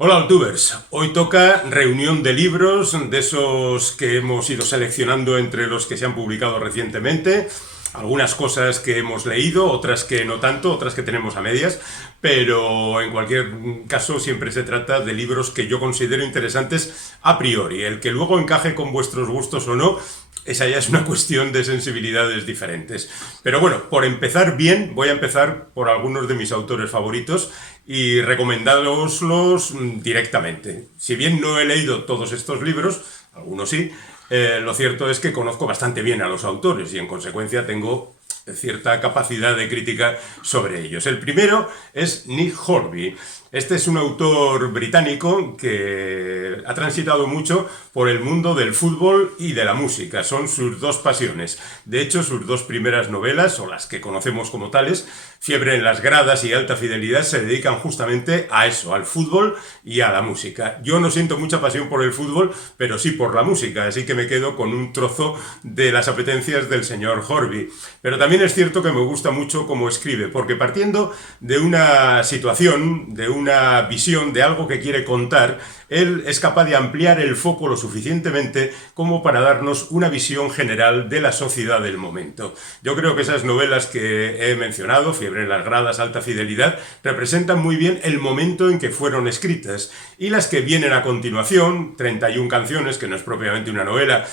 Hola, Altubers. Hoy toca reunión de libros, de esos que hemos ido seleccionando entre los que se han publicado recientemente. Algunas cosas que hemos leído, otras que no tanto, otras que tenemos a medias, pero en cualquier caso siempre se trata de libros que yo considero interesantes a priori. El que luego encaje con vuestros gustos o no, esa ya es una cuestión de sensibilidades diferentes. Pero bueno, por empezar bien, voy a empezar por algunos de mis autores favoritos y recomendároslos directamente. Si bien no he leído todos estos libros, algunos sí, lo cierto es que conozco bastante bien a los autores y en consecuencia tengo cierta capacidad de crítica sobre ellos. El primero es Nick Hornby. Este es un autor británico que ha transitado mucho por el mundo del fútbol y de la música. Son sus dos pasiones. De hecho, sus dos primeras novelas, o las que conocemos como tales, Fiebre en las gradas y Alta fidelidad, se dedican justamente a eso, al fútbol y a la música. Yo no siento mucha pasión por el fútbol, pero sí por la música, así que me quedo con un trozo de las apetencias del señor Hornby. Pero también es cierto que me gusta mucho cómo escribe, porque partiendo de una situación, de una visión, de algo que quiere contar, él es capaz de ampliar el foco lo suficientemente como para darnos una visión general de la sociedad del momento. Yo creo que esas novelas que he mencionado, Fiebre en las gradas, Alta fidelidad, representan muy bien el momento en que fueron escritas. Y las que vienen a continuación, 31 canciones, que no es propiamente una novela,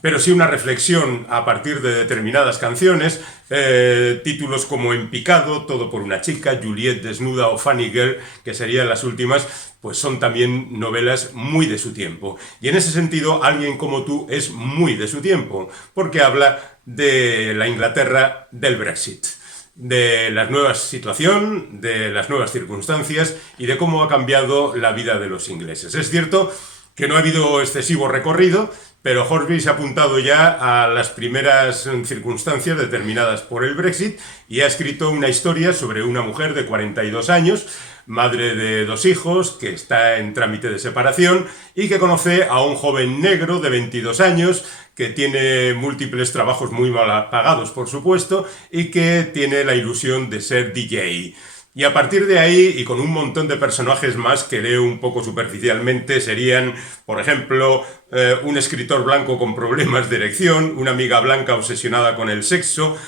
pero sí una reflexión a partir de determinadas canciones, títulos como En picado, Todo por una chica, Juliet desnuda o Funny Girl, que serían las últimas, pues son también novelas muy de su tiempo. Y en ese sentido, Alguien como tú es muy de su tiempo, porque habla de la Inglaterra del Brexit, de la nueva situación, de las nuevas circunstancias y de cómo ha cambiado la vida de los ingleses. Es cierto que no ha habido excesivo recorrido, pero Hornby se ha apuntado ya a las primeras circunstancias determinadas por el Brexit y ha escrito una historia sobre una mujer de 42 años, madre de dos hijos, que está en trámite de separación y que conoce a un joven negro de 22 años que tiene múltiples trabajos muy mal pagados, por supuesto, y que tiene la ilusión de ser DJ. Y a partir de ahí, y con un montón de personajes más que leo un poco superficialmente, serían, por ejemplo, un escritor blanco con problemas de erección, una amiga blanca obsesionada con el sexo,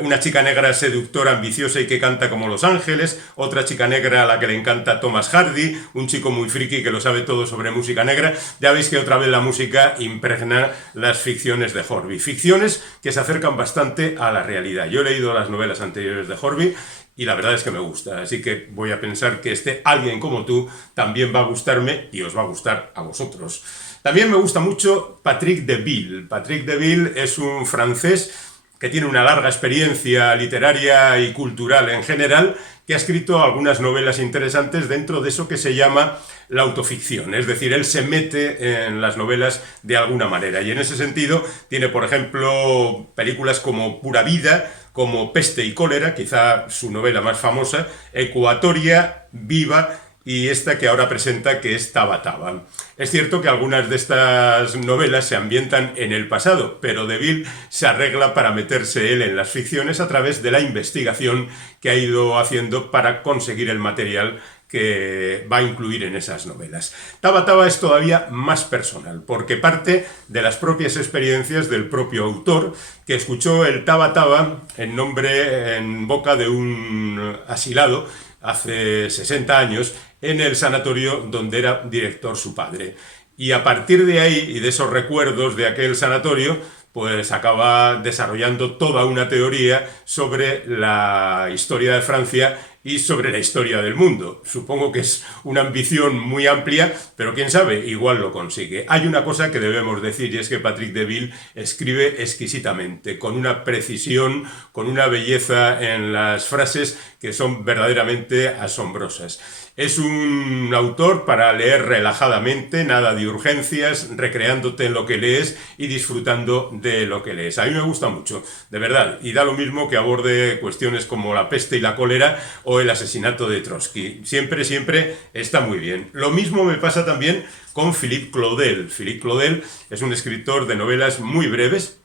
una chica negra seductora, ambiciosa y que canta como Los Ángeles, otra chica negra a la que le encanta Thomas Hardy, un chico muy friki que lo sabe todo sobre música negra. Ya veis que otra vez la música impregna las ficciones de Hornby. Ficciones que se acercan bastante a la realidad. Yo he leído las novelas anteriores de Hornby y la verdad es que me gusta, así que voy a pensar que Alguien como tú también va a gustarme y os va a gustar a vosotros. También me gusta mucho Patrick Deville. Patrick Deville es un francés que tiene una larga experiencia literaria y cultural en general, que ha escrito algunas novelas interesantes dentro de eso que se llama la autoficción. Es decir, él se mete en las novelas de alguna manera. Y en ese sentido tiene, por ejemplo, películas como Pura Vida, como Peste y Cólera, quizá su novela más famosa, Ecuatoria, Viva y esta que ahora presenta, que es Taba Taba. Es cierto que algunas de estas novelas se ambientan en el pasado, pero Deville se arregla para meterse él en las ficciones a través de la investigación que ha ido haciendo para conseguir el material que va a incluir en esas novelas. Taba Taba es todavía más personal, porque parte de las propias experiencias del propio autor, que escuchó el Taba Taba en boca de un asilado hace 60 años en el sanatorio donde era director su padre. Y a partir de ahí y de esos recuerdos de aquel sanatorio, pues acaba desarrollando toda una teoría sobre la historia de Francia y sobre la historia del mundo. Supongo que es una ambición muy amplia, pero quién sabe, igual lo consigue. Hay una cosa que debemos decir y es que Patrick Deville escribe exquisitamente, con una precisión, con una belleza en las frases que son verdaderamente asombrosas. Es un autor para leer relajadamente, nada de urgencias, recreándote en lo que lees y disfrutando de lo que lees. A mí me gusta mucho, de verdad, y da lo mismo que aborde cuestiones como la peste y la cólera o el asesinato de Trotsky. Siempre, siempre está muy bien. Lo mismo me pasa también con Philippe Claudel. Philippe Claudel es un escritor de novelas muy breves,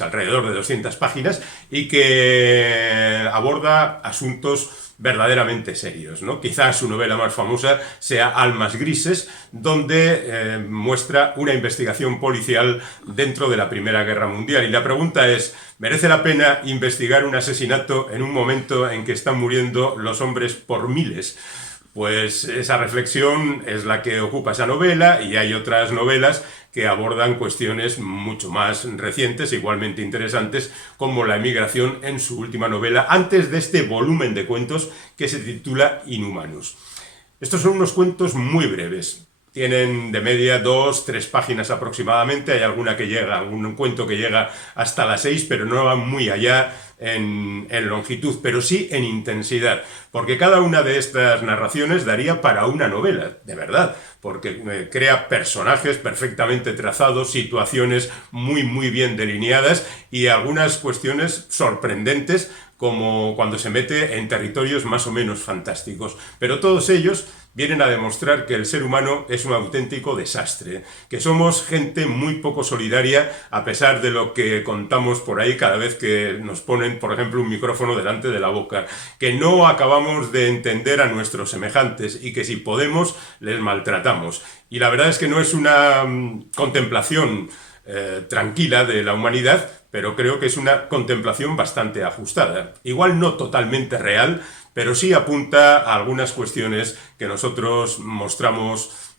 alrededor de 200 páginas, y que aborda asuntos verdaderamente serios, ¿no? Quizás su novela más famosa sea Almas Grises, donde muestra una investigación policial dentro de la Primera Guerra Mundial. Y la pregunta es, ¿merece la pena investigar un asesinato en un momento en que están muriendo los hombres por miles? Pues esa reflexión es la que ocupa esa novela, y hay otras novelas que abordan cuestiones mucho más recientes, igualmente interesantes, como la emigración en su última novela, antes de este volumen de cuentos que se titula Inhumanos. Estos son unos cuentos muy breves. Tienen de media 2-3 páginas aproximadamente. Hay algún cuento que llega hasta las 6, pero no van muy allá en longitud, pero sí en intensidad, porque cada una de estas narraciones daría para una novela, de verdad, porque crea personajes perfectamente trazados, situaciones muy bien delineadas y algunas cuestiones sorprendentes, como cuando se mete en territorios más o menos fantásticos. Pero todos ellos vienen a demostrar que el ser humano es un auténtico desastre, que somos gente muy poco solidaria, a pesar de lo que contamos por ahí cada vez que nos ponen, por ejemplo, un micrófono delante de la boca, que no acabamos de entender a nuestros semejantes y que si podemos les maltratamos. Y la verdad es que no es una contemplación tranquila de la humanidad, pero creo que es una contemplación bastante ajustada. Igual no totalmente real, pero sí apunta a algunas cuestiones que nosotros mostramos,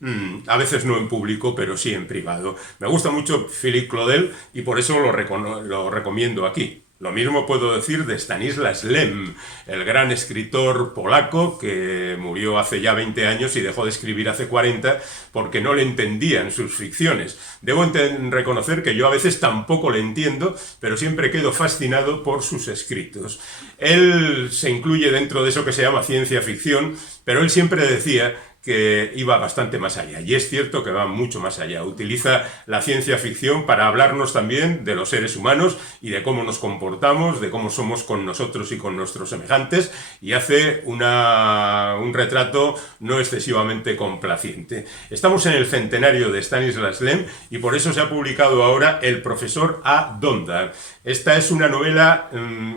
a veces no en público, pero sí en privado. Me gusta mucho Philippe Claudel y por eso lo recomiendo aquí. Lo mismo puedo decir de Stanisław Lem, el gran escritor polaco que murió hace ya 20 años y dejó de escribir hace 40 porque no le entendían sus ficciones. Debo reconocer que yo a veces tampoco le entiendo, pero siempre quedo fascinado por sus escritos. Él se incluye dentro de eso que se llama ciencia ficción, pero él siempre decía que iba bastante más allá, y es cierto que va mucho más allá. Utiliza la ciencia ficción para hablarnos también de los seres humanos y de cómo nos comportamos, de cómo somos con nosotros y con nuestros semejantes, y hace un retrato no excesivamente complaciente. Estamos en el centenario de Stanisław Lem y por eso se ha publicado ahora El profesor A. Donda. Esta es una novela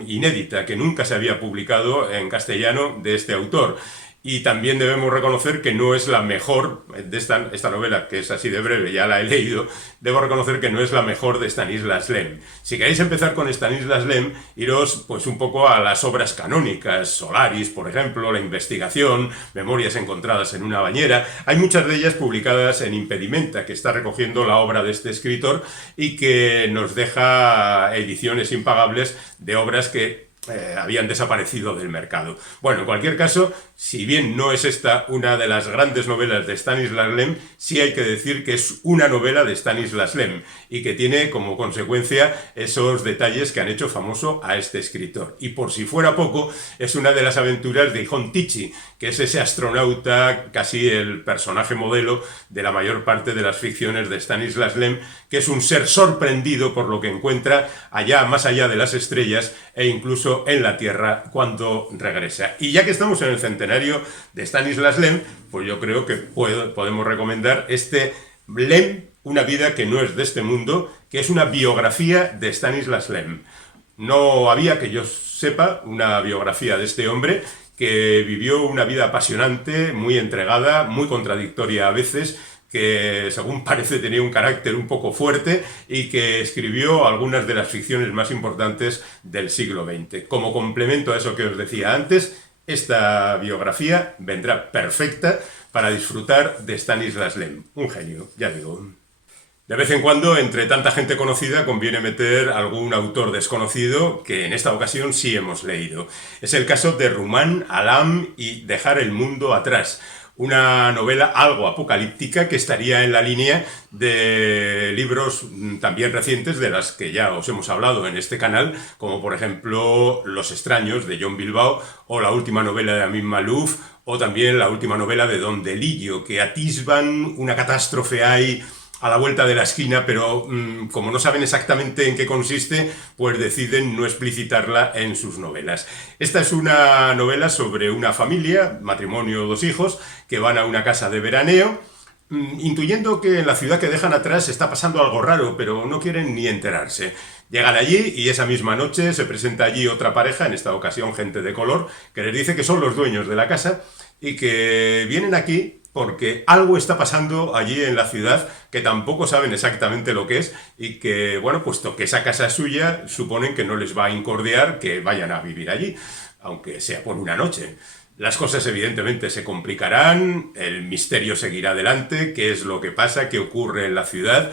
inédita que nunca se había publicado en castellano de este autor. Y también debemos reconocer que no es la mejor de esta novela, que es así de breve, ya la he leído, debo reconocer que no es la mejor de Stanisław Lem. Si queréis empezar con Stanisław Lem, iros pues un poco a las obras canónicas, Solaris, por ejemplo, La investigación, Memorias encontradas en una bañera. Hay muchas de ellas publicadas en Impedimenta, que está recogiendo la obra de este escritor y que nos deja ediciones impagables de obras que habían desaparecido del mercado. Bueno, en cualquier caso, si bien no es esta una de las grandes novelas de Stanisław Lem, sí hay que decir que es una novela de Stanisław Lem y que tiene como consecuencia esos detalles que han hecho famoso a este escritor. Y por si fuera poco, es una de las aventuras de Ihon Tichy, que es ese astronauta, casi el personaje modelo de la mayor parte de las ficciones de Stanisław Lem, que es un ser sorprendido por lo que encuentra allá, más allá de las estrellas e incluso en la Tierra cuando regresa. Y ya que estamos en el centenario de Stanisław Lem, pues yo creo que podemos recomendar este Lem, una vida que no es de este mundo, que es una biografía de Stanisław Lem. No había, que yo sepa, una biografía de este hombre que vivió una vida apasionante, muy entregada, muy contradictoria a veces, que según parece tenía un carácter un poco fuerte y que escribió algunas de las ficciones más importantes del siglo XX. Como complemento a eso que os decía antes, esta biografía vendrá perfecta para disfrutar de Stanisław Lem, un genio, ya digo. De vez en cuando, entre tanta gente conocida, conviene meter algún autor desconocido que en esta ocasión sí hemos leído. Es el caso de Rumaan Alam y Dejar el mundo atrás, una novela algo apocalíptica que estaría en la línea de libros también recientes de las que ya os hemos hablado en este canal, como por ejemplo Los extraños de Jon Bilbao o la última novela de Amin Maalouf o también la última novela de Don DeLillo, que atisban una catástrofe ahí a la vuelta de la esquina, pero como no saben exactamente en qué consiste, pues deciden no explicitarla en sus novelas. Esta es una novela sobre una familia, matrimonio, 2 hijos, que van a una casa de veraneo intuyendo que en la ciudad que dejan atrás está pasando algo raro, pero no quieren ni enterarse. Llegan allí y esa misma noche se presenta allí otra pareja, en esta ocasión gente de color, que les dice que son los dueños de la casa y que vienen aquí porque algo está pasando allí en la ciudad que tampoco saben exactamente lo que es y que, bueno, puesto que esa casa es suya, suponen que no les va a incordiar que vayan a vivir allí, aunque sea por una noche. Las cosas evidentemente se complicarán, el misterio seguirá adelante, qué es lo que pasa, qué ocurre en la ciudad.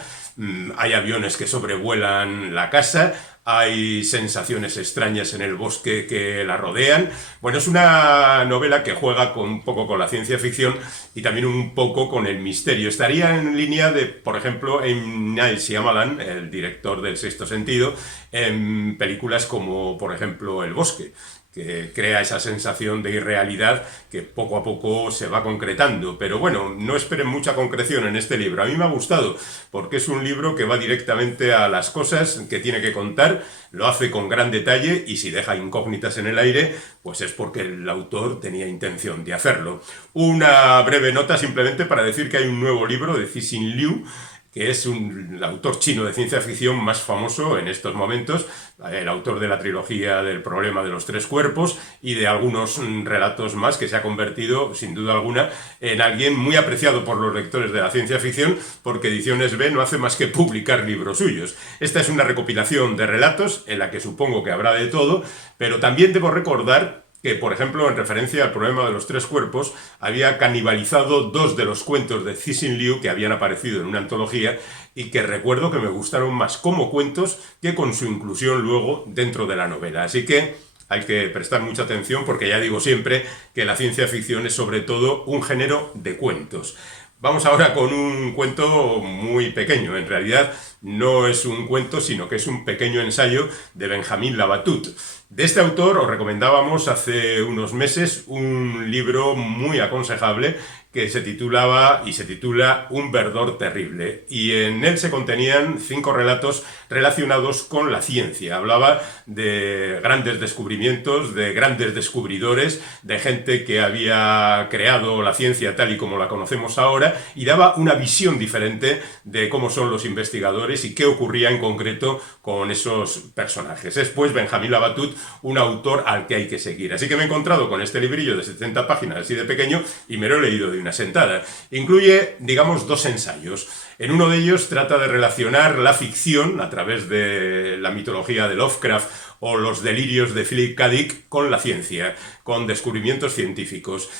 Hay aviones que sobrevuelan la casa, hay sensaciones extrañas en el bosque que la rodean. Bueno, es una novela que juega un poco con la ciencia ficción y también un poco con el misterio. Estaría en línea de, por ejemplo, en Night Shyamalan, el director del Sexto Sentido, en películas como, por ejemplo, El Bosque, que crea esa sensación de irrealidad que poco a poco se va concretando. Pero bueno, no esperen mucha concreción en este libro. A mí me ha gustado, porque es un libro que va directamente a las cosas que tiene que contar, lo hace con gran detalle y si deja incógnitas en el aire, pues es porque el autor tenía intención de hacerlo. Una breve nota simplemente para decir que hay un nuevo libro de Cixin Liu, que es el autor chino de ciencia ficción más famoso en estos momentos, el autor de la trilogía del problema de los tres cuerpos y de algunos relatos más, que se ha convertido, sin duda alguna, en alguien muy apreciado por los lectores de la ciencia ficción, porque Ediciones B no hace más que publicar libros suyos. Esta es una recopilación de relatos en la que supongo que habrá de todo, pero también debo recordar que, por ejemplo, en referencia al problema de los tres cuerpos, había canibalizado dos de los cuentos de Cixin Liu que habían aparecido en una antología y que recuerdo que me gustaron más como cuentos que con su inclusión luego dentro de la novela. Así que hay que prestar mucha atención porque ya digo siempre que la ciencia ficción es sobre todo un género de cuentos. Vamos ahora con un cuento muy pequeño. En realidad no es un cuento, sino que es un pequeño ensayo de Benjamin Labatut. De este autor os recomendábamos hace unos meses un libro muy aconsejable que se titulaba y se titula Un verdor terrible, y en él se contenían 5 relatos relacionados con la ciencia. Hablaba de grandes descubrimientos, de grandes descubridores, de gente que había creado la ciencia tal y como la conocemos ahora, y daba una visión diferente de cómo son los investigadores y qué ocurría en concreto con esos personajes. Es pues Benjamin Labatut un autor al que hay que seguir. Así que me he encontrado con este librillo de 70 páginas así de pequeño y me lo he leído de una sentada. Incluye, digamos, 2 ensayos. En uno de ellos trata de relacionar la ficción a través de la mitología de Lovecraft o los delirios de Philip K. Dick con la ciencia, con descubrimientos científicos.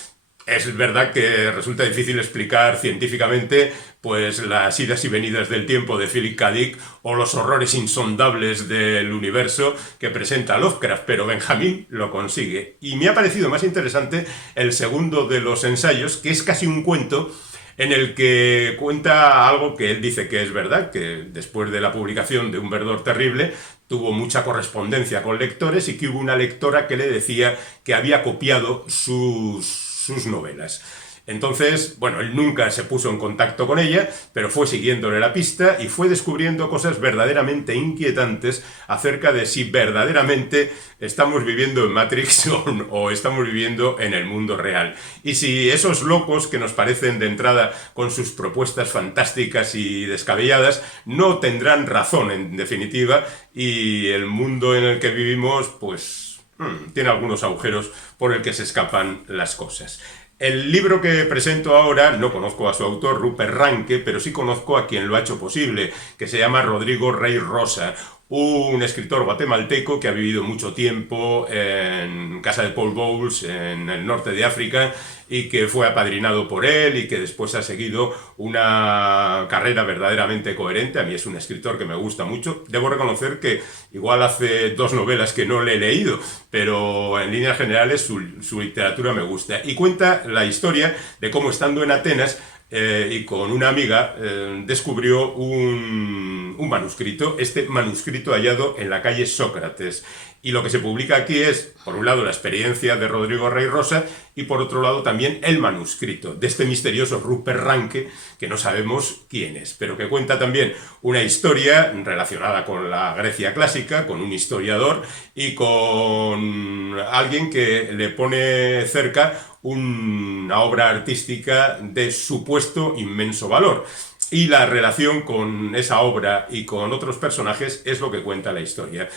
Es verdad que resulta difícil explicar científicamente pues las idas y venidas del tiempo de Philip K. Dick o los horrores insondables del universo que presenta Lovecraft, pero Benjamin lo consigue. Y me ha parecido más interesante el segundo de los ensayos, que es casi un cuento en el que cuenta algo que él dice que es verdad, que después de la publicación de Un verdor terrible tuvo mucha correspondencia con lectores y que hubo una lectora que le decía que había copiado sus novelas. Entonces, bueno, él nunca se puso en contacto con ella, pero fue siguiéndole la pista y fue descubriendo cosas verdaderamente inquietantes acerca de si verdaderamente estamos viviendo en Matrix o estamos viviendo en el mundo real. Y si esos locos que nos parecen de entrada con sus propuestas fantásticas y descabelladas no tendrán razón en definitiva y el mundo en el que vivimos pues tiene algunos agujeros por el que se escapan las cosas. El libro que presento ahora, no conozco a su autor, Rupert Ranke, pero sí conozco a quien lo ha hecho posible, que se llama Rodrigo Rey Rosa, un escritor guatemalteco que ha vivido mucho tiempo en casa de Paul Bowles, en el norte de África, y que fue apadrinado por él y que después ha seguido una carrera verdaderamente coherente. A mí es un escritor que me gusta mucho. Debo reconocer que igual hace 2 novelas que no le he leído, pero en líneas generales su literatura me gusta. Y cuenta la historia de cómo, estando en Atenas, y con una amiga descubrió un manuscrito, este manuscrito hallado en la calle Sócrates. Y lo que se publica aquí es, por un lado, la experiencia de Rodrigo Rey Rosa y por otro lado también el manuscrito de este misterioso Rupert Ranke, que no sabemos quién es, pero que cuenta también una historia relacionada con la Grecia clásica, con un historiador y con alguien que le pone cerca una obra artística de supuesto inmenso valor. Y la relación con esa obra y con otros personajes es lo que cuenta la historia.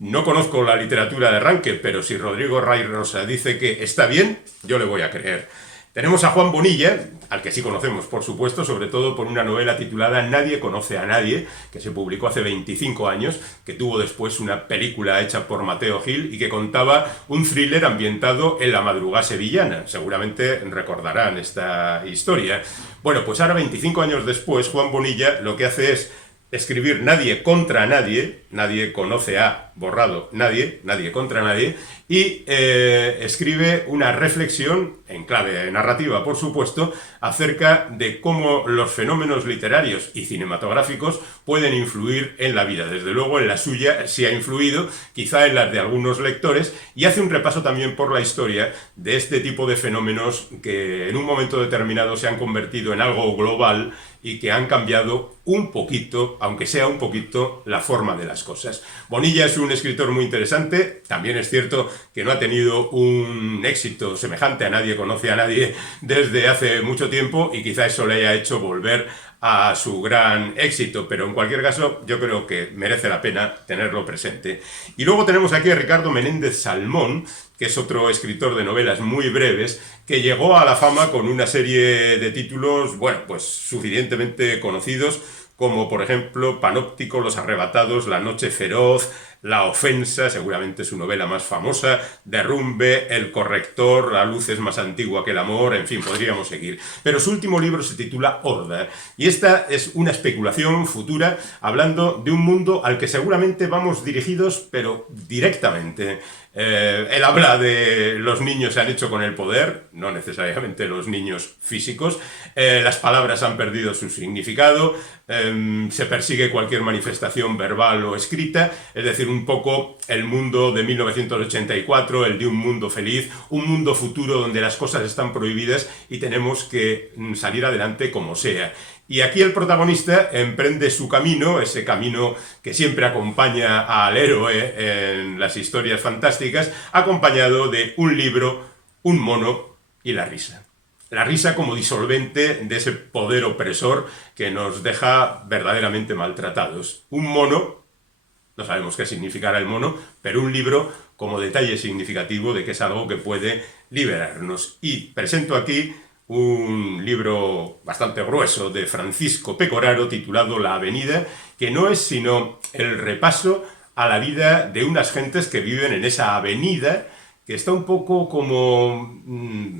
No conozco la literatura de Ranke, pero si Rodrigo Rey Rosa dice que está bien, yo le voy a creer. Tenemos a Juan Bonilla, al que sí conocemos, por supuesto, sobre todo por una novela titulada Nadie conoce a nadie, que se publicó hace 25 años, que tuvo después una película hecha por Mateo Gil y que contaba un thriller ambientado en la madrugada sevillana. Seguramente recordarán esta historia. Bueno, pues ahora 25 años después, Juan Bonilla lo que hace es escribir Nadie contra nadie, nadie conoce a, borrado, nadie, nadie contra nadie, y escribe una reflexión, en clave narrativa por supuesto, acerca de cómo los fenómenos literarios y cinematográficos pueden influir en la vida. Desde luego en la suya sí ha influido, quizá en las de algunos lectores, y hace un repaso también por la historia de este tipo de fenómenos que en un momento determinado se han convertido en algo global y que han cambiado un poquito, aunque sea un poquito, la forma de las cosas. Bonilla es un escritor muy interesante, también es cierto que no ha tenido un éxito semejante a Nadie conoce a nadie desde hace mucho tiempo y quizá eso le haya hecho volver a su gran éxito, pero en cualquier caso yo creo que merece la pena tenerlo presente. Y luego tenemos aquí a Ricardo Menéndez Salmón, que es otro escritor de novelas muy breves, que llegó a la fama con una serie de títulos, bueno, pues suficientemente conocidos, como por ejemplo Panóptico, Los Arrebatados, La Noche Feroz, La Ofensa, seguramente su novela más famosa, Derrumbe, El Corrector, La luz es más antigua que el amor, en fin, podríamos seguir. Pero su último libro se titula Horda, y esta es una especulación futura hablando de un mundo al que seguramente vamos dirigidos, pero directamente. Él habla de los niños se han hecho con el poder, no necesariamente los niños físicos, las palabras han perdido su significado, se persigue cualquier manifestación verbal o escrita, es decir, un poco el mundo de 1984, el de un mundo feliz, un mundo futuro donde las cosas están prohibidas y tenemos que salir adelante como sea. Y aquí el protagonista emprende su camino, ese camino que siempre acompaña al héroe en las historias fantásticas, acompañado de un libro, un mono y la risa. La risa como disolvente de ese poder opresor que nos deja verdaderamente maltratados. Un mono, no sabemos qué significará el mono, pero un libro como detalle significativo de que es algo que puede liberarnos. Y presento aquí un libro bastante grueso de Francisco Pecoraro titulado La Avenida, que no es sino el repaso a la vida de unas gentes que viven en esa avenida que está un poco como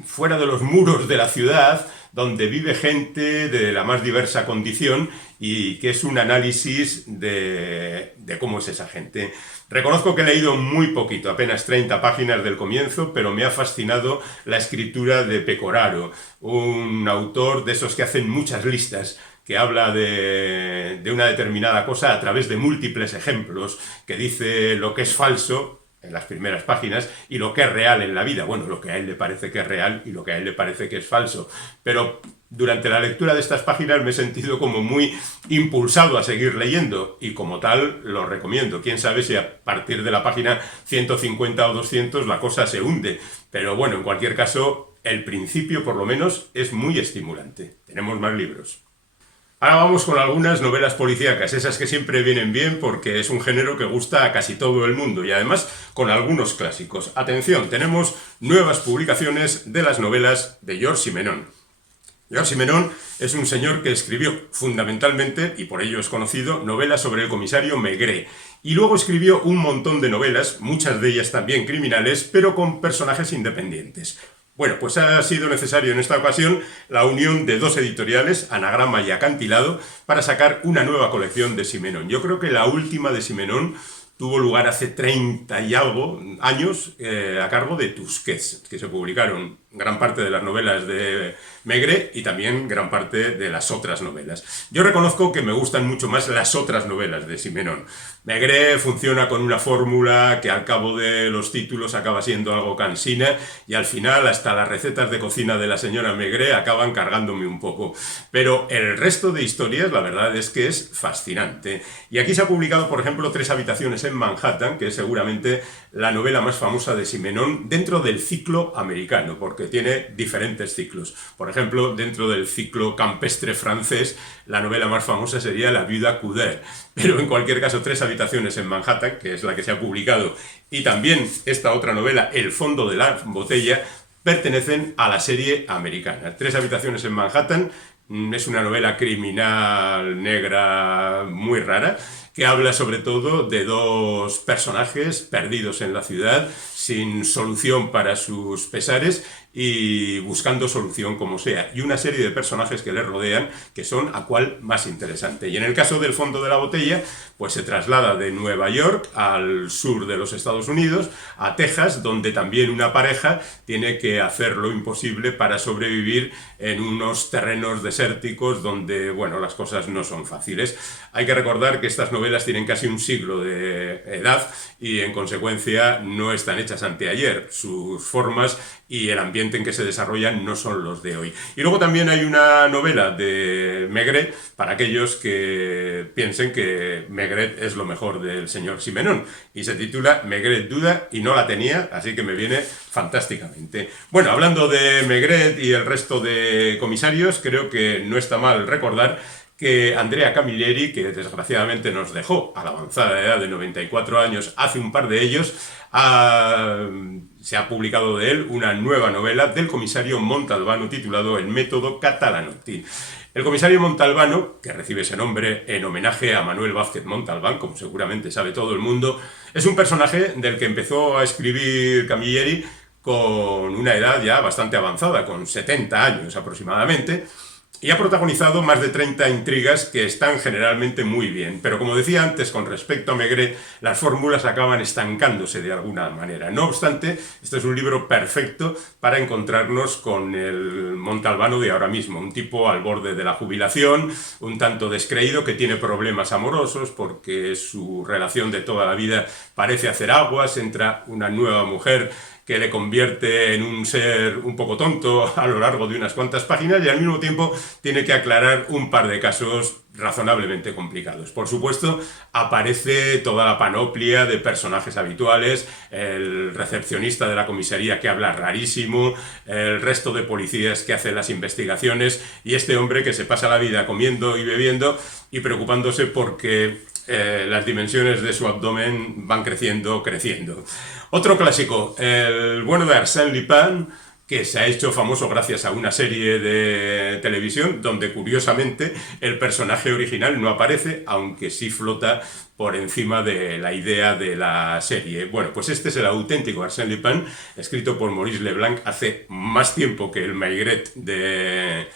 fuera de los muros de la ciudad, donde vive gente de la más diversa condición y que es un análisis de cómo es esa gente. Reconozco que he leído muy poquito, apenas 30 páginas del comienzo, pero me ha fascinado la escritura de Pecoraro, un autor de esos que hacen muchas listas, que habla de una determinada cosa a través de múltiples ejemplos, que dice lo que es falso en las primeras páginas y lo que es real en la vida. Bueno, lo que a él le parece que es real y lo que a él le parece que es falso. Pero durante la lectura de estas páginas me he sentido como muy impulsado a seguir leyendo y como tal lo recomiendo. Quién sabe si a partir de la página 150 o 200 la cosa se hunde. Pero bueno, en cualquier caso, el principio por lo menos es muy estimulante. Tenemos más libros. Ahora vamos con algunas novelas policíacas, esas que siempre vienen bien porque es un género que gusta a casi todo el mundo y además con algunos clásicos. Atención, tenemos nuevas publicaciones de las novelas de Georges Simenon. Georges Simenon es un señor que escribió fundamentalmente, y por ello es conocido, novelas sobre el comisario Maigret. Y luego escribió un montón de novelas, muchas de ellas también criminales, pero con personajes independientes. Bueno, pues ha sido necesario en esta ocasión la unión de dos editoriales, Anagrama y Acantilado, para sacar una nueva colección de Simenon. Yo creo que la última de Simenon tuvo lugar hace 30 y algo años a cargo de Tusquets, que se publicaron gran parte de las novelas de Maigret y también gran parte de las otras novelas. Yo reconozco que me gustan mucho más las otras novelas de Simenon. Maigret funciona con una fórmula que al cabo de los títulos acaba siendo algo cansina y al final hasta las recetas de cocina de la señora Maigret acaban cargándome un poco. Pero el resto de historias la verdad es que es fascinante. Y aquí se ha publicado, por ejemplo, 3 habitaciones en Manhattan, que es seguramente la novela más famosa de Simenon dentro del ciclo americano, porque tiene diferentes ciclos. Por ejemplo, dentro del ciclo campestre francés, la novela más famosa sería La viuda Couder. Pero en cualquier caso, 3 habitaciones en Manhattan, que es la que se ha publicado, y también esta otra novela, El fondo de la botella, pertenecen a la serie americana. 3 habitaciones en Manhattan es una novela criminal negra muy rara, que habla sobre todo de 2 personajes perdidos en la ciudad, sin solución para sus pesares y buscando solución como sea. Y una serie de personajes que les rodean que son a cual más interesante. Y en el caso del fondo de la botella, pues se traslada de Nueva York al sur de los Estados Unidos, a Texas, donde también una pareja tiene que hacer lo imposible para sobrevivir en unos terrenos desérticos donde, bueno, las cosas no son fáciles. Hay que recordar que estas novelas tienen casi un siglo de edad y en consecuencia no están hechas anteayer. Sus formas y el ambiente en que se desarrollan no son los de hoy. Y luego también hay una novela de Maigret para aquellos que piensen que Maigret es lo mejor del señor Simenon y se titula Maigret duda y no la tenía, así que me viene fantásticamente. Bueno, hablando de Maigret y el resto de comisarios, creo que no está mal recordar que Andrea Camilleri, que desgraciadamente nos dejó a la avanzada edad de 94 años hace un par de ellos, se ha publicado de él una nueva novela del comisario Montalbano titulado El método Catalanotti. El comisario Montalbano, que recibe ese nombre en homenaje a Manuel Vázquez Montalbán, como seguramente sabe todo el mundo, es un personaje del que empezó a escribir Camilleri con una edad ya bastante avanzada, con 70 años aproximadamente, y ha protagonizado más de 30 intrigas que están generalmente muy bien. Pero como decía antes, con respecto a Maigret, las fórmulas acaban estancándose de alguna manera. No obstante, este es un libro perfecto para encontrarnos con el Montalbano de ahora mismo. Un tipo al borde de la jubilación, un tanto descreído, que tiene problemas amorosos porque su relación de toda la vida parece hacer aguas, entra una nueva mujer que le convierte en un ser un poco tonto a lo largo de unas cuantas páginas y al mismo tiempo tiene que aclarar un par de casos razonablemente complicados. Por supuesto, aparece toda la panoplia de personajes habituales, el recepcionista de la comisaría que habla rarísimo, el resto de policías que hacen las investigaciones y este hombre que se pasa la vida comiendo y bebiendo y preocupándose porque las dimensiones de su abdomen van creciendo. Otro clásico, el bueno de Arsène Lupin, que se ha hecho famoso gracias a una serie de televisión donde curiosamente el personaje original no aparece, aunque sí flota por encima de la idea de la serie. Bueno, pues este es el auténtico Arsène Lupin, escrito por Maurice Leblanc hace más tiempo que el Maigret de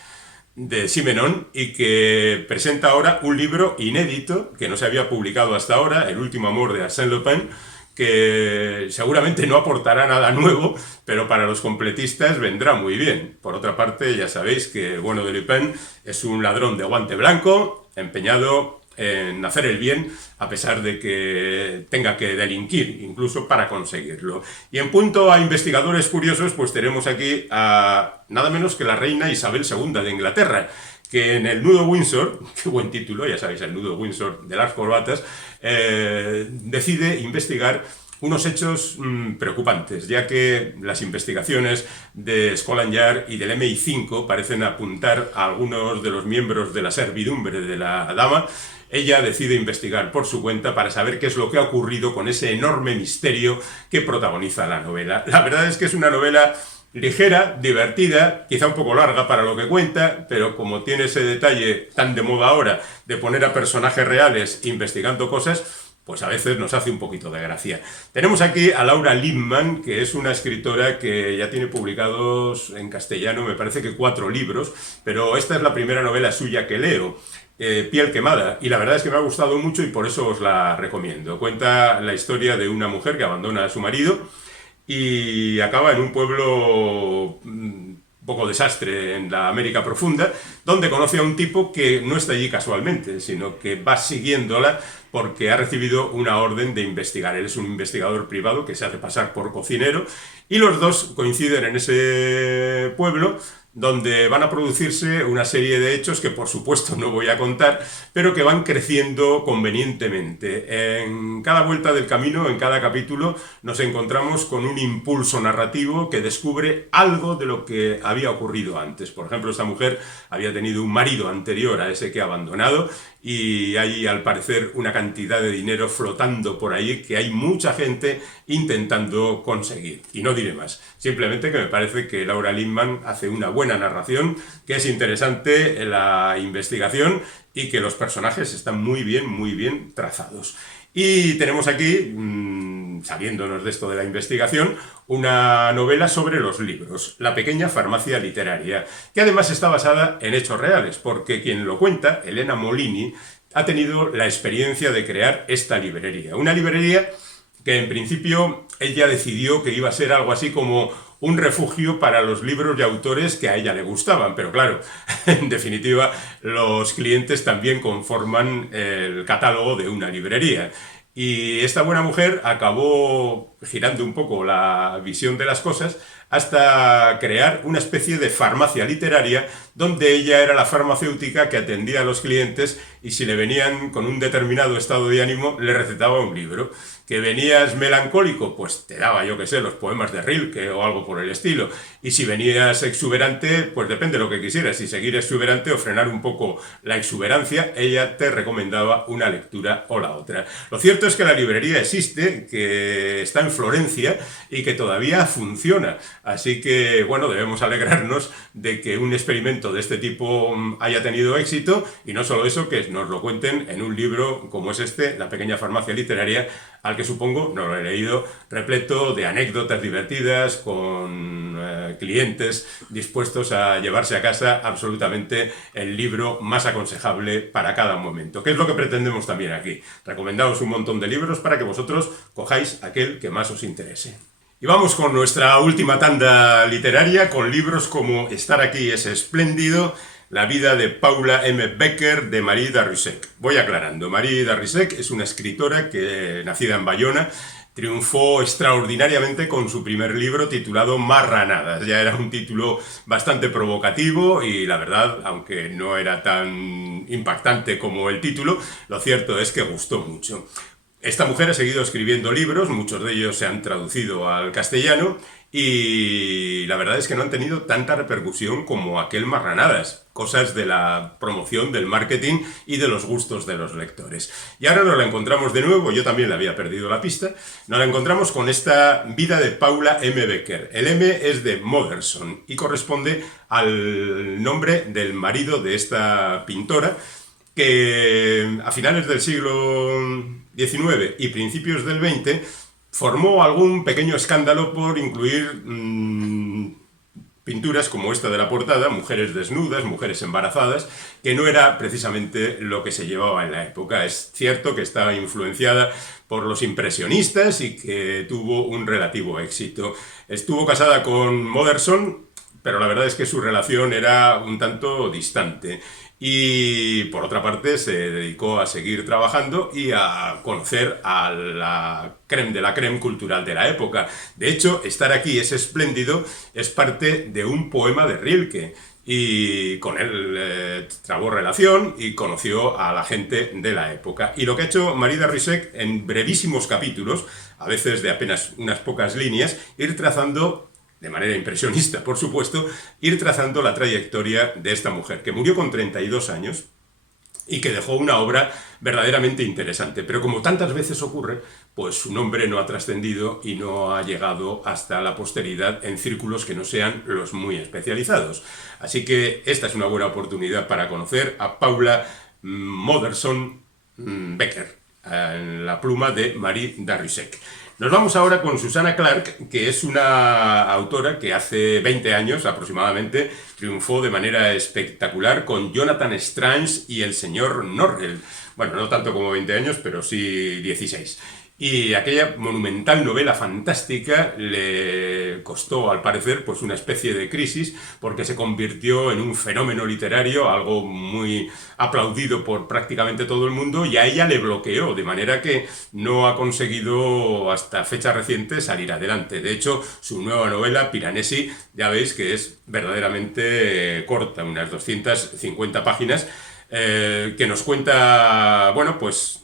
Simenon y que presenta ahora un libro inédito que no se había publicado hasta ahora, El último amor de Arsène Lupin, que seguramente no aportará nada nuevo, pero para los completistas vendrá muy bien. Por otra parte, ya sabéis que el bueno de Lupin es un ladrón de guante blanco, empeñado en hacer el bien, a pesar de que tenga que delinquir, incluso para conseguirlo. Y en punto a investigadores curiosos, pues tenemos aquí a nada menos que la reina Isabel II de Inglaterra, que en el Nudo Windsor, qué buen título, ya sabéis, el Nudo Windsor de las corbatas, decide investigar unos hechos preocupantes, ya que las investigaciones de Scotland Yard y del MI5 parecen apuntar a algunos de los miembros de la servidumbre de la dama. Ella decide investigar por su cuenta para saber qué es lo que ha ocurrido con ese enorme misterio que protagoniza la novela. La verdad es que es una novela ligera, divertida, quizá un poco larga para lo que cuenta, pero como tiene ese detalle tan de moda ahora de poner a personajes reales investigando cosas, pues a veces nos hace un poquito de gracia. Tenemos aquí a Laura Lippman, que es una escritora que ya tiene publicados en castellano, me parece que 4 libros, pero esta es la primera novela suya que leo, Piel quemada, y la verdad es que me ha gustado mucho y por eso os la recomiendo. Cuenta la historia de una mujer que abandona a su marido y acaba en un pueblo un poco desastre en la América profunda, donde conoce a un tipo que no está allí casualmente, sino que va siguiéndola porque ha recibido una orden de investigar. Él es un investigador privado que se hace pasar por cocinero y los dos coinciden en ese pueblo donde van a producirse una serie de hechos que por supuesto no voy a contar, pero que van creciendo convenientemente. En cada vuelta del camino, en cada capítulo, nos encontramos con un impulso narrativo que descubre algo de lo que había ocurrido antes. Por ejemplo, esta mujer había tenido un marido anterior a ese que ha abandonado y hay al parecer una cantidad de dinero flotando por ahí que hay mucha gente intentando conseguir. Y no diré más, simplemente que me parece que Laura Lindman hace una buena narración, que es interesante la investigación y que los personajes están muy bien trazados. Y tenemos aquí, saliéndonos de esto de la investigación, una novela sobre los libros, La pequeña farmacia literaria, que además está basada en hechos reales, porque quien lo cuenta, Elena Molini, ha tenido la experiencia de crear esta librería. Una librería que en principio ella decidió que iba a ser algo así como un refugio para los libros y autores que a ella le gustaban, pero claro, en definitiva, los clientes también conforman el catálogo de una librería. Y esta buena mujer acabó girando un poco la visión de las cosas hasta crear una especie de farmacia literaria donde ella era la farmacéutica que atendía a los clientes y si le venían con un determinado estado de ánimo le recetaba un libro. Que venías melancólico, pues te daba, yo que sé, los poemas de Rilke o algo por el estilo. Y si venías exuberante, pues depende de lo que quisieras. Si seguir exuberante o frenar un poco la exuberancia, ella te recomendaba una lectura o la otra. Lo cierto es que la librería existe, que está en Florencia y que todavía funciona. Así que, bueno, debemos alegrarnos de que un experimento de este tipo haya tenido éxito y no solo eso, que nos lo cuenten en un libro como es este, La pequeña farmacia literaria, al que supongo, no lo he leído, repleto de anécdotas divertidas con clientes dispuestos a llevarse a casa absolutamente el libro más aconsejable para cada momento, que es lo que pretendemos también aquí. Recomendamos un montón de libros para que vosotros cojáis aquel que más os interese. Y vamos con nuestra última tanda literaria, con libros como Estar aquí es espléndido, La vida de Paula M. Becker, de Marie Darrieussecq. Voy aclarando, Marie Darrieussecq es una escritora que, nacida en Bayona, triunfó extraordinariamente con su primer libro titulado Marranadas. Ya era un título bastante provocativo y la verdad, aunque no era tan impactante como el título, lo cierto es que gustó mucho. Esta mujer ha seguido escribiendo libros, muchos de ellos se han traducido al castellano y la verdad es que no han tenido tanta repercusión como aquel Marranadas, cosas de la promoción, del marketing y de los gustos de los lectores. Y ahora nos la encontramos de nuevo, yo también le había perdido la pista, nos la encontramos con esta vida de Paula M. Becker. El M es de Modersohn y corresponde al nombre del marido de esta pintora, que a finales del siglo XIX y principios del XX formó algún pequeño escándalo por incluir pinturas como esta de la portada, mujeres desnudas, mujeres embarazadas, que no era precisamente lo que se llevaba en la época. Es cierto que estaba influenciada por los impresionistas y que tuvo un relativo éxito. Estuvo casada con Modersohn, pero la verdad es que su relación era un tanto distante. Y por otra parte se dedicó a seguir trabajando y a conocer a la crème cultural de la época. De hecho, Estar aquí es espléndido es parte de un poema de Rilke y con él trabó relación y conoció a la gente de la época. Y lo que ha hecho Marie Darrieussecq en brevísimos capítulos, a veces de apenas unas pocas líneas, ir trazando de manera impresionista, por supuesto, ir trazando la trayectoria de esta mujer, que murió con 32 años y que dejó una obra verdaderamente interesante. Pero como tantas veces ocurre, pues su nombre no ha trascendido y no ha llegado hasta la posteridad en círculos que no sean los muy especializados. Así que esta es una buena oportunidad para conocer a Paula Modersohn Becker, en la pluma de Marie Darrieussecq. Nos vamos ahora con Susanna Clarke, que es una autora que hace 20 años aproximadamente triunfó de manera espectacular con Jonathan Strange y el señor Norrell. Bueno, no tanto como 20 años, pero sí 16. Y aquella monumental novela fantástica le costó, al parecer, pues una especie de crisis, porque se convirtió en un fenómeno literario, algo muy aplaudido por prácticamente todo el mundo, y a ella le bloqueó, de manera que no ha conseguido hasta fecha reciente salir adelante. De hecho, su nueva novela, Piranesi, ya veis que es verdaderamente corta, unas 250 páginas, que nos cuenta, bueno, pues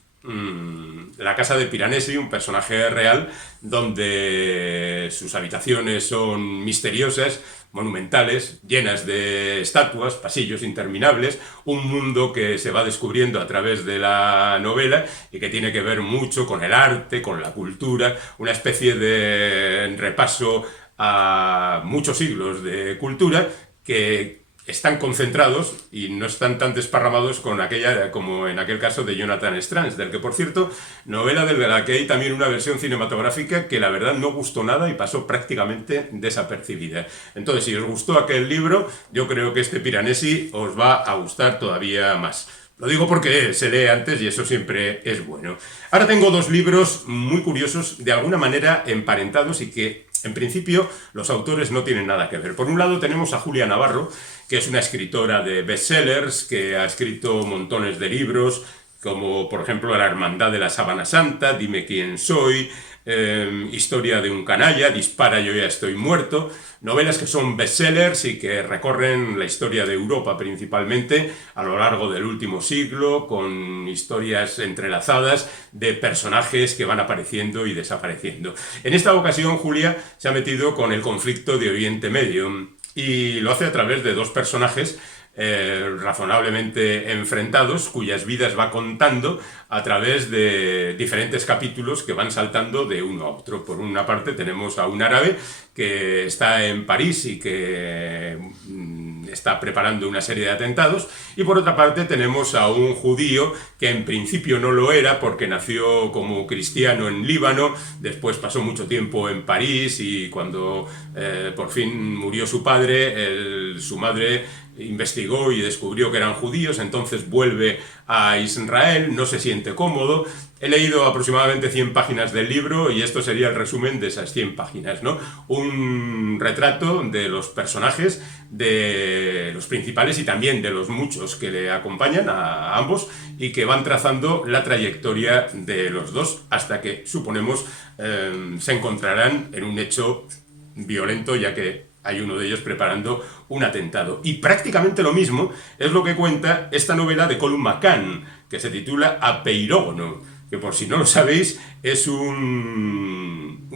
la casa de Piranesi, un personaje real, donde sus habitaciones son misteriosas, monumentales, llenas de estatuas, pasillos interminables, un mundo que se va descubriendo a través de la novela y que tiene que ver mucho con el arte, con la cultura, una especie de repaso a muchos siglos de cultura que están concentrados y no están tan desparramados con aquella, como en aquel caso de Jonathan Strange, del que, por cierto, novela de la que hay también una versión cinematográfica que la verdad no gustó nada y pasó prácticamente desapercibida. Entonces, si os gustó aquel libro, yo creo que este Piranesi os va a gustar todavía más. Lo digo porque se lee antes y eso siempre es bueno. Ahora tengo dos libros muy curiosos, de alguna manera emparentados y que, en principio, los autores no tienen nada que ver. Por un lado tenemos a Julia Navarro, que es una escritora de bestsellers, que ha escrito montones de libros, como por ejemplo La Hermandad de la Sábana Santa, Dime quién soy, Historia de un canalla, Dispara, yo ya estoy muerto, novelas que son bestsellers y que recorren la historia de Europa principalmente a lo largo del último siglo, con historias entrelazadas de personajes que van apareciendo y desapareciendo. En esta ocasión Julia se ha metido con el conflicto de Oriente Medio y lo hace a través de dos personajes razonablemente enfrentados, cuyas vidas va contando a través de diferentes capítulos que van saltando de uno a otro. Por una parte tenemos a un árabe que está en París y que está preparando una serie de atentados, y por otra parte tenemos a un judío que en principio no lo era porque nació como cristiano en Líbano, después pasó mucho tiempo en París y cuando por fin murió su padre, su madre investigó y descubrió que eran judíos, entonces vuelve a Israel, no se siente cómodo. He leído aproximadamente 100 páginas del libro y esto sería el resumen de esas 100 páginas, ¿no? Un retrato de los personajes, de los principales y también de los muchos que le acompañan a ambos y que van trazando la trayectoria de los dos hasta que, suponemos, se encontrarán en un hecho violento, ya que hay uno de ellos preparando un atentado. Y prácticamente lo mismo es lo que cuenta esta novela de Colum McCann, que se titula Apeirógono, que por si no lo sabéis es un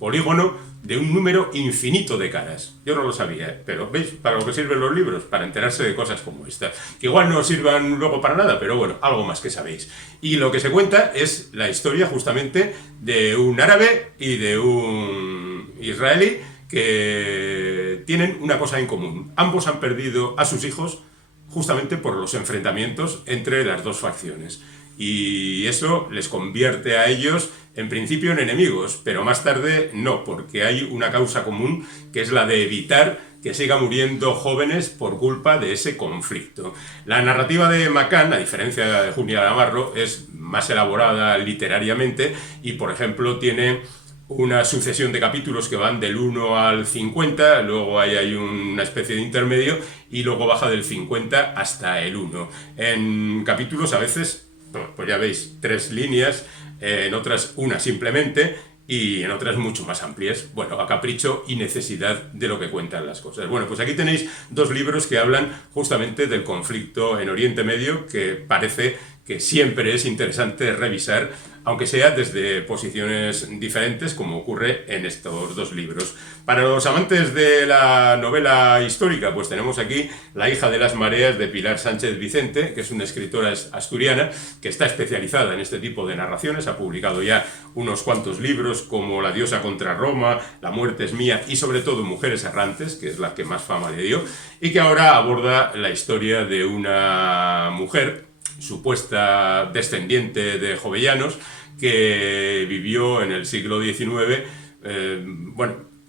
polígono de un número infinito de caras. Yo no lo sabía, pero ¿veis? Para lo que sirven los libros, para enterarse de cosas como esta. Que igual no sirvan luego para nada, pero bueno, algo más que sabéis. Y lo que se cuenta es la historia justamente de un árabe y de un israelí que tienen una cosa en común. Ambos han perdido a sus hijos justamente por los enfrentamientos entre las dos facciones. Y eso les convierte a ellos en principio en enemigos, pero más tarde no, porque hay una causa común que es la de evitar que sigan muriendo jóvenes por culpa de ese conflicto. La narrativa de McCann, a diferencia de Julia Navarro, es más elaborada literariamente y, por ejemplo, tiene una sucesión de capítulos que van del 1 al 50, luego hay una especie de intermedio y luego baja del 50 hasta el 1. En capítulos a veces, pues ya veis, 3 líneas, en otras una simplemente y en otras mucho más amplias. Bueno, a capricho y necesidad de lo que cuentan las cosas. Bueno, pues aquí tenéis dos libros que hablan justamente del conflicto en Oriente Medio, que parece que siempre es interesante revisar, aunque sea desde posiciones diferentes, como ocurre en estos dos libros. Para los amantes de la novela histórica, pues tenemos aquí La hija de las mareas de Pilar Sánchez Vicente, que es una escritora asturiana que está especializada en este tipo de narraciones, ha publicado ya unos cuantos libros como La diosa contra Roma, La muerte es mía y sobre todo Mujeres errantes, que es la que más fama le dio, y que ahora aborda la historia de una mujer supuesta descendiente de jovellanos que vivió en el siglo XIX,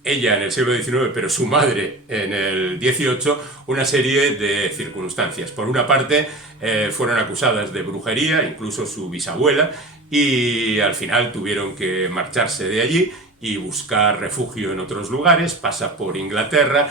ella en el siglo XIX, pero su madre en el XVIII, una serie de circunstancias. Por una parte, fueron acusadas de brujería, incluso su bisabuela, y al final tuvieron que marcharse de allí y buscar refugio en otros lugares. Pasa por Inglaterra,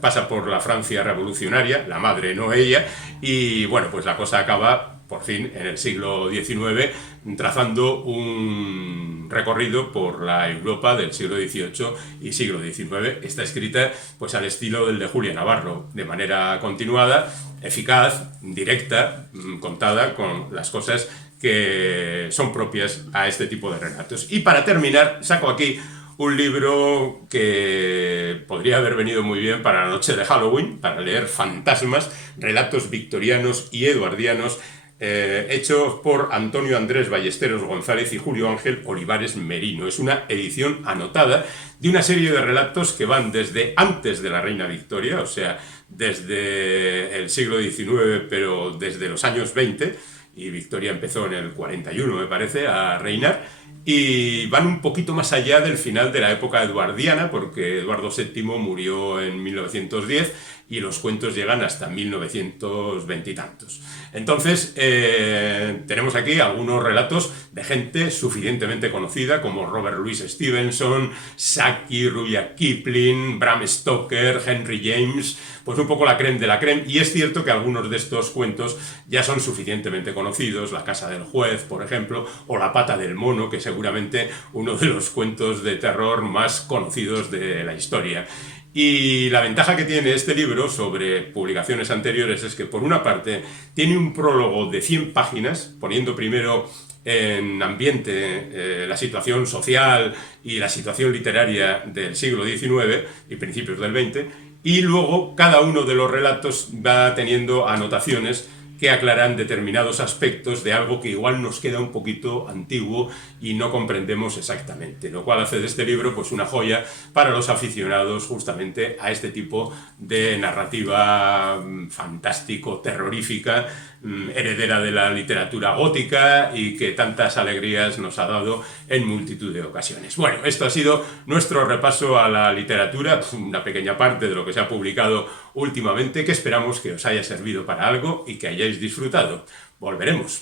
pasa por la Francia revolucionaria, la madre, no ella, y bueno, pues la cosa acaba por fin en el siglo XIX trazando un recorrido por la Europa del siglo XVIII y siglo XIX. Está escrita pues al estilo del de Julia Navarro, de manera continuada, eficaz, directa, contada con las cosas que son propias a este tipo de relatos. Y para terminar, saco aquí un libro que podría haber venido muy bien para la noche de Halloween, para leer fantasmas, relatos victorianos y eduardianos, hechos por Antonio Andrés Ballesteros González y Julio Ángel Olivares Merino. Es una edición anotada de una serie de relatos que van desde antes de la reina Victoria, o sea, desde el siglo XIX, pero desde los años 20, y Victoria empezó en el 41, me parece, a reinar, y van un poquito más allá del final de la época eduardiana, porque Eduardo VII murió en 1910 y los cuentos llegan hasta 1920 y tantos. Entonces, tenemos aquí algunos relatos de gente suficientemente conocida como Robert Louis Stevenson, Saki, Rudyard Kipling, Bram Stoker, Henry James, pues un poco la crème de la crème. Y es cierto que algunos de estos cuentos ya son suficientemente conocidos, La casa del juez, por ejemplo, o La pata del mono, que es seguramente uno de los cuentos de terror más conocidos de la historia. Y la ventaja que tiene este libro sobre publicaciones anteriores es que, por una parte, tiene un prólogo de 100 páginas, poniendo primero en ambiente la situación social y la situación literaria del siglo XIX y principios del XX, y luego cada uno de los relatos va teniendo anotaciones que aclaran determinados aspectos de algo que igual nos queda un poquito antiguo y no comprendemos exactamente, lo cual hace de este libro pues una joya para los aficionados justamente a este tipo de narrativa fantástico, terrorífica, heredera de la literatura gótica y que tantas alegrías nos ha dado en multitud de ocasiones. Bueno, esto ha sido nuestro repaso a la literatura, una pequeña parte de lo que se ha publicado últimamente, que esperamos que os haya servido para algo y que hayáis disfrutado. Volveremos.